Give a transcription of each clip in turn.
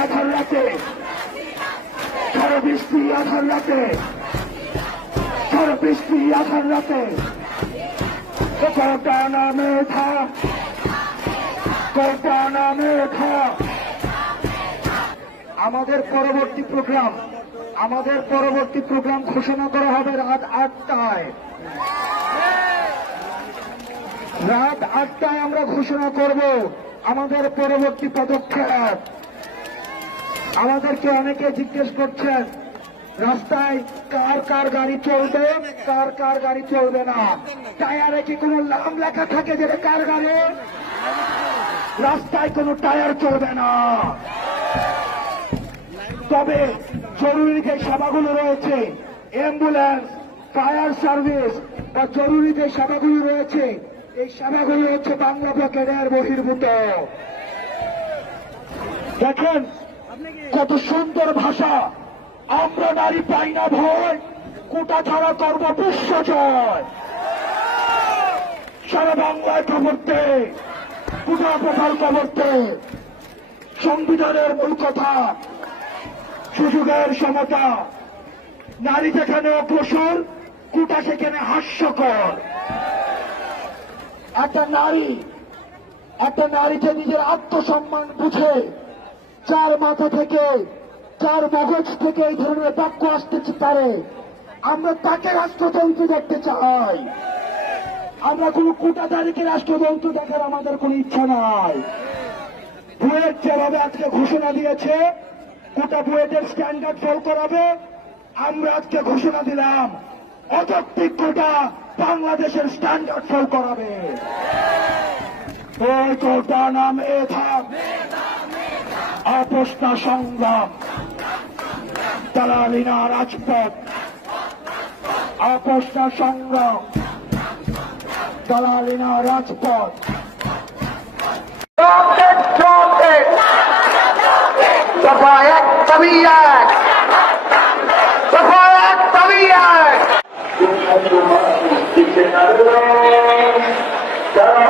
আধার বৃষ্টি আধার বৃষ্টি আধার নামে থা। নামে থা। আমাদের পরবর্তী প্রোগ্রাম, আমাদের পরবর্তী প্রোগ্রাম ঘোষণা করা হবে রাত আটটায়। রাত আটটায় আমরা ঘোষণা করব আমাদের পরবর্তী পদক্ষেপ। আমাদেরকে অনেকে জিজ্ঞেস করছেন, রাস্তায় কার কার গাড়ি চলবে, কার কার গাড়ি চলবে না? টায়ারে কি কোনো নাম লেখা থাকে যেটা কার গাড়ি? রাস্তায় কোনো টায়ার চলবে না। তবে জরুরি যে সেবাগুলো রয়েছে অ্যাম্বুলেন্স ফায়ার সার্ভিস বা জরুরি যে সেবাগুলো রয়েছে, এই সেবাগুলো হচ্ছে বাংলা পকেটের বহির্ভূত। দেখেন কত সুন্দর ভাষা। আমরা নারী পাই না ভয়, কোটা ছাড়া করব বিশ্ব জয়। সারা বাংলায় খবরতে কোটা প্রকার খবরতে সংবিধানের মূল কথা, সুযোগের সমতা। নারী যেখানে অগ্রসর, কোটা সেখানে হাস্যকর। একটা নারী একটা নারী যে নিজের আত্মসম্মান বুঝে চার মাথা থেকে চার মগজ থেকে এই ধরনের বাক্য আসতে পারে আমরা তাকে রাষ্ট্রতন্ত্র দেখতে চাই। আমরা কোন কোটাদারিকে রাষ্ট্রতন্ত্র দেখার আমাদের কোন ইচ্ছা নাই। বুয়েট যেভাবে আজকে ঘোষণা দিয়েছে কোটা বুয়েটের স্ট্যান্ডার্ড ফল করাবে, আমরা আজকে ঘোষণা দিলাম, অযৌক্তিক কোটা বাংলাদেশের স্ট্যান্ডার্ড ফল করাবে। ওই কোটা নামে থাক। আপোষটা সংগ্রাম। দালালিনা রাজপথ। আপোষটা সংগ্রাম। দালালিনা রাজপথ। দফা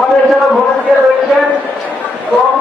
আমাদের যারা ভোট দিয়ে রয়েছেন। কম